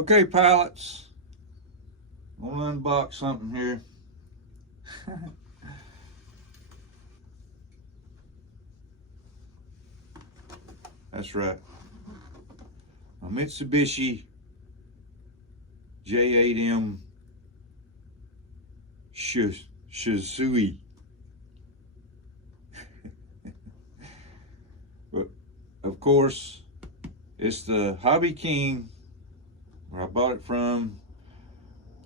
Okay, pilots, I'm gonna unbox something here. That's right, a Mitsubishi J8M Shusui. But of course, it's the Hobby King, where I bought it from,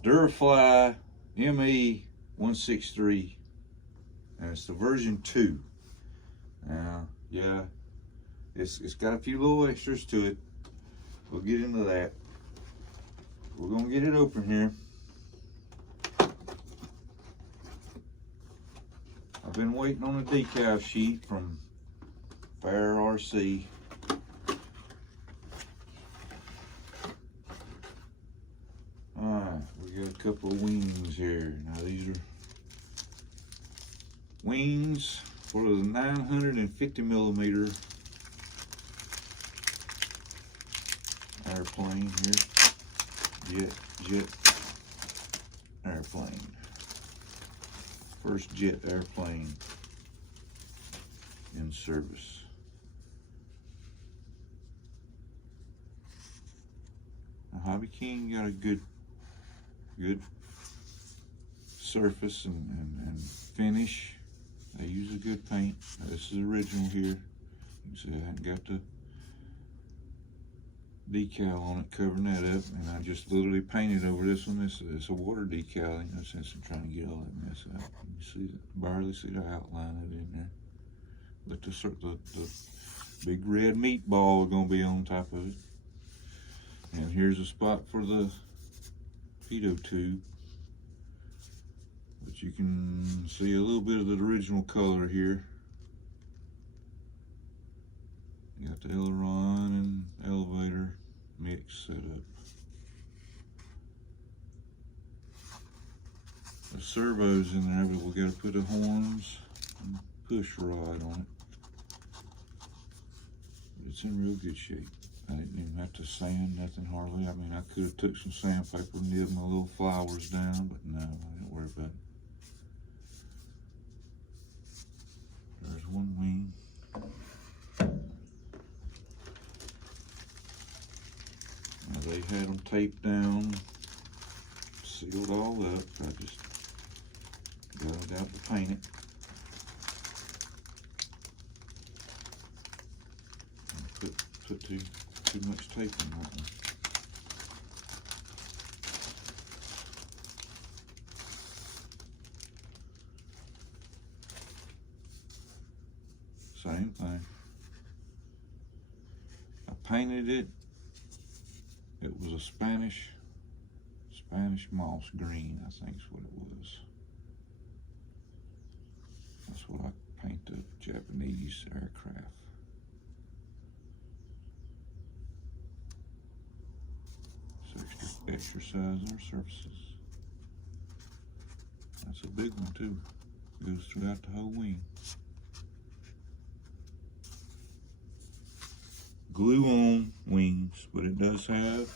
Durafly ME163, and it's the version 2. Now, yeah, it's got a few little extras to it. We'll get into that. We're gonna get it open here. I've been waiting on a decal sheet from Fair RC. Alright, we got a couple of wings here. Now these are wings for the 950mm airplane here. Jet airplane. First jet airplane in service. Now, Hobby King got a good surface and finish. They use a good paint. Now, this is original here. You can see I haven't got the decal on it covering that up, and I just literally painted over this one. It's a water decal. Ain't no sense in trying to get all that mess out. You see, barely see the outline of it in there. But the big red meatball is gonna be on top of it. And here's a spot for the pitot tube, but you can see a little bit of the original color here. You got the aileron and elevator mix set up. The servo's in there, but we got to put the horns and push rod on it. But it's in real good shape. I didn't even have to sand nothing hardly. I mean, I could have took some sandpaper and nibbed my little flowers down, but no, I didn't worry about it. There's one wing. Now they had them taped down, sealed all up. I just got it out to paint it. And put too much tape on that one. Same thing. I painted it. It was a Spanish moss green, I think is what it was. That's what I paint the Japanese aircraft. Exercise our surfaces. That's a big one too. Goes throughout the whole wing. Glue on wings, but it does have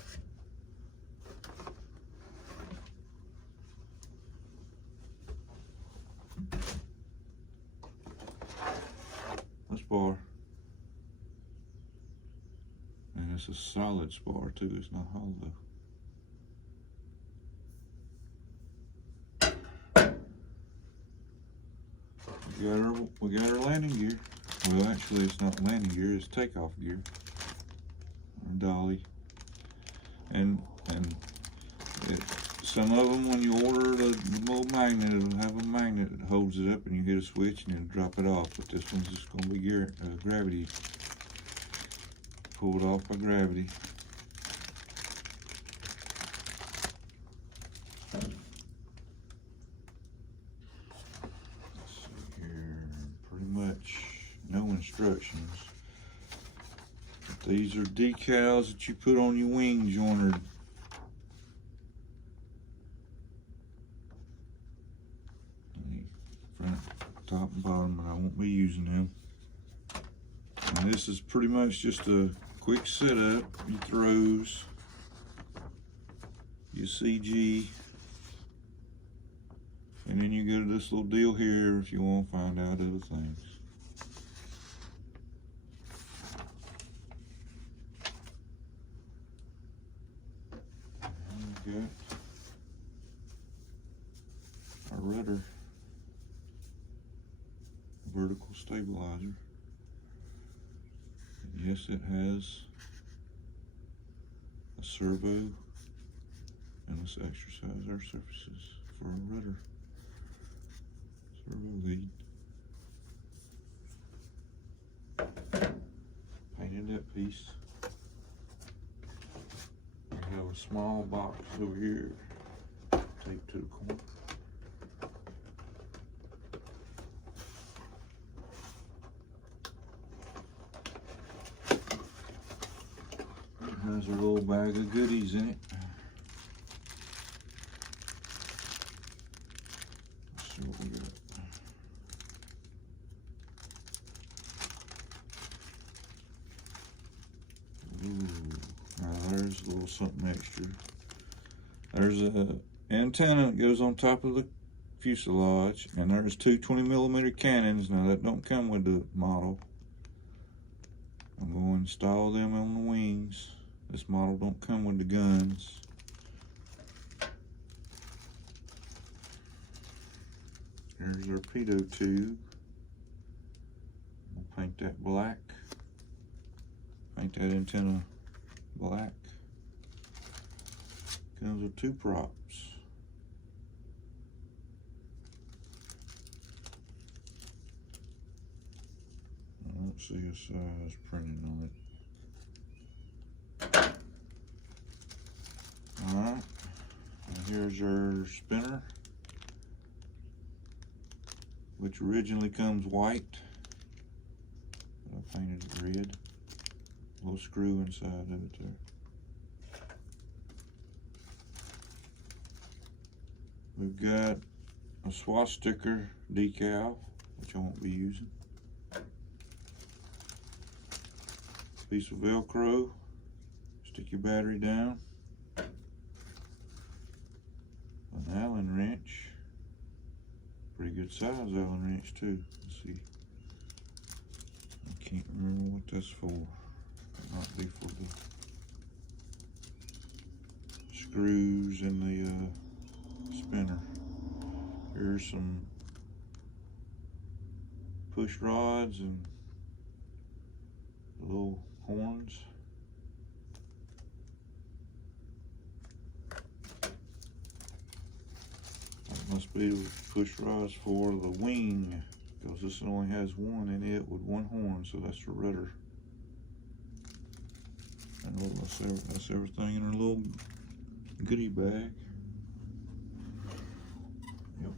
a spar. And it's a solid spar too, it's not hollow. We got our landing gear. Well, actually, it's not landing gear; it's takeoff gear, or dolly. And some of them, when you order the little magnet, it'll have a magnet that holds it up, and you hit a switch and then drop it off. But this one's just going to be gravity, pulled off by gravity. No instructions. But these are decals that you put on your wing joiner. Front, top, and bottom, but I won't be using them. And this is pretty much just a quick setup. Your throws. your CG, and then you go to this little deal here if you want to find out other things. And we got our rudder vertical stabilizer. Yes, it has a servo, and this exercise our surfaces for a rudder servo lead. Painted that piece. I have a small box over here taped to the corner. Has a little bag of goodies in it. Let's see what we got. Ooh, now there's a little something extra. There's a antenna that goes on top of the fuselage, and there's two 20mm cannons. Now that don't come with the model. I'm going to install them on the wings. This model don't come with the guns. Here's our pitot tube. We'll paint that black. Paint that antenna black. Comes with two props. I don't see a size printed on it. Alright, and here's our spinner, which originally comes white, but I painted it red. Little screw inside of it there. We've got a swastika decal, which I won't be using. Piece of Velcro, stick your battery down. An Allen wrench, pretty good size Allen wrench too. Let's see, I can't remember what that's for. It might be for the screws in the spinner. Here's some push rods and the little horns. That must be the push rods for the wing, because this only has one in it with one horn, so that's the rudder. And that's everything in our little goodie bag. Yep.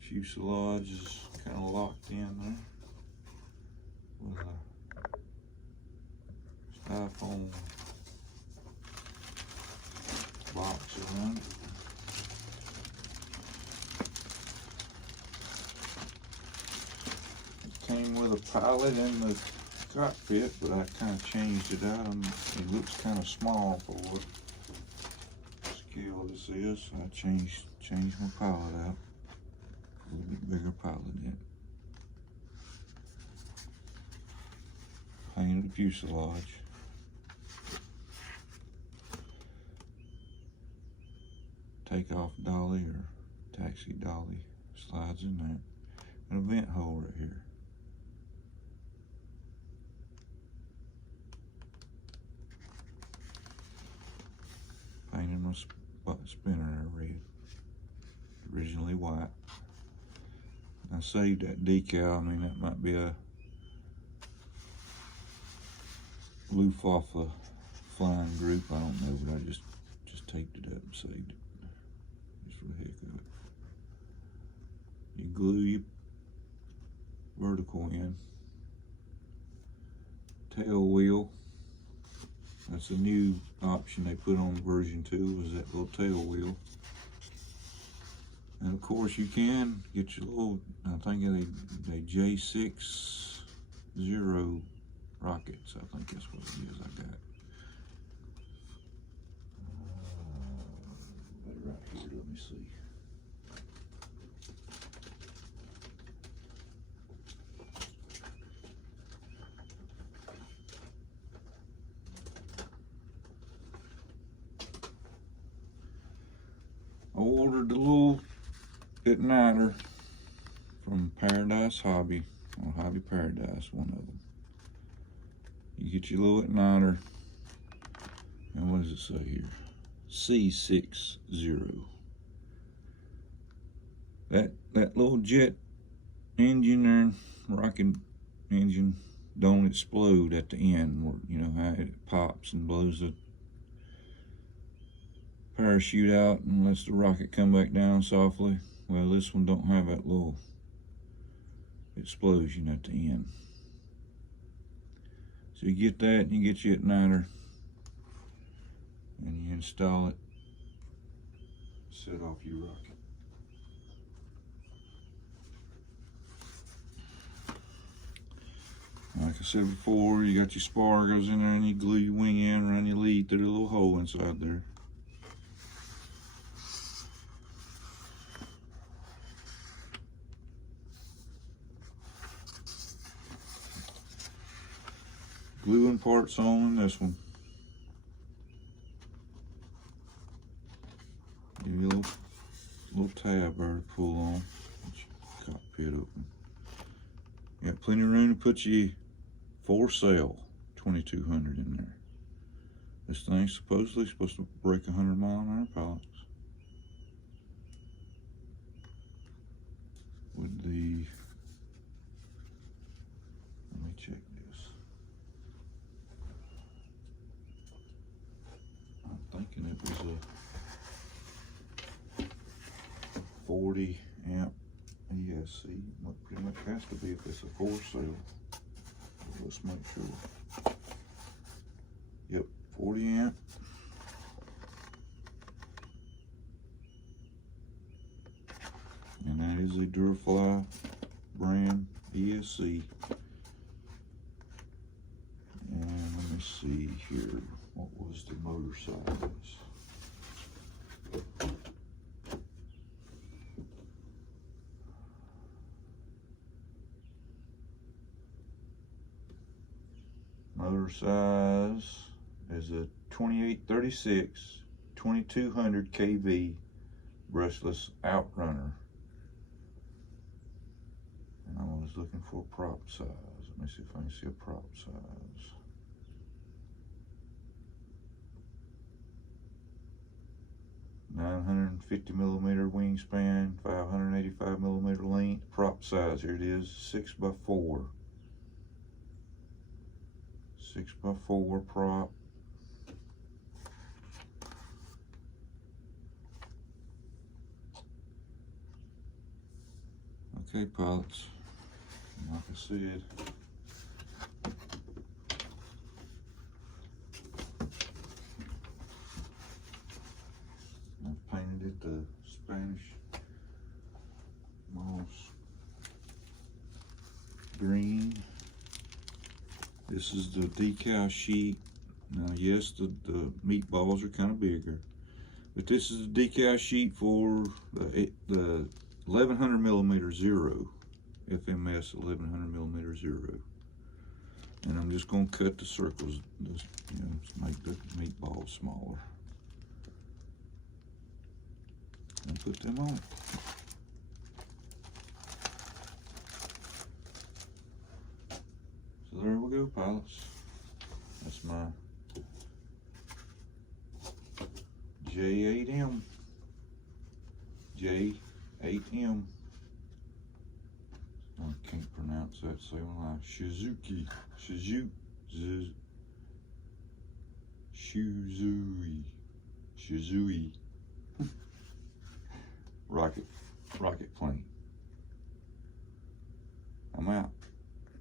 Fuselage is kind of locked in there with a styrofoam box around it. It came with a pilot in the cockpit, but I kind of changed it out. It looks kind of small for what scale this is. So I changed my pilot out. A little bit bigger pilot in it. Painted the fuselage. Takeoff dolly or taxi dolly slides in there. And a vent hole right here. Painted my spinner red. Originally white. I saved that decal. I mean, that might be a loof off a flying group. I don't know, but I just taped it up and saved it. Just for the heck of it. You glue your vertical in. Tail wheel. That's a new option they put on version 2, is that little tail wheel. And of course you can get your little, I think they J6 0 rockets. I think that's what it is I got. Right here, let me see. I ordered the little igniter from Paradise Hobby, or Hobby Paradise, one of them. You get your little igniter, and what does it say here? C60. That little jet engine there, rocket engine, don't explode at the end, where, you know how it pops and blows the parachute out and lets the rocket come back down softly. Well, this one don't have that little explosion at the end. So you get that, and you get your igniter, and you install it, set off your rocket. Like I said before, you got your spar goes in there, and you glue your wing in, run your lead through the little hole inside there. Gluing parts on in this one. Give you a little tab there to pull on. Cockpit open. You got plenty of room to put your for sale 2200 in there. This thing's supposedly supposed to break 100-mile-an-hour pallets. With the, let me check this. I'm thinking it was a 40 amp ESC. What pretty much has to be if it's a for sale. Let's make sure. Yep, 40 amp. And that is a Durafly brand ESC. And let me see here. What was the motor size? Motor size is a 2836 2200 kV brushless outrunner. And I was looking for a prop size. Let me see if I can see a prop size. $950mm wingspan, 585mm length. Prop size, here it is, 6x4. 6x4 prop. Okay, pilots, like I said, I've painted it the Spanish moss green. This is the decal sheet. Now, yes, the meatballs are kind of bigger, but this is the decal sheet for the 1100mm zero, FMS 1100mm zero. And I'm just going to cut the circles, just, you know, to make the meatballs smaller. And put them on. So there we go, pilots. That's my J8M. J8M. I can't pronounce that, so I'm like Shusui. Rocket plane. I'm out.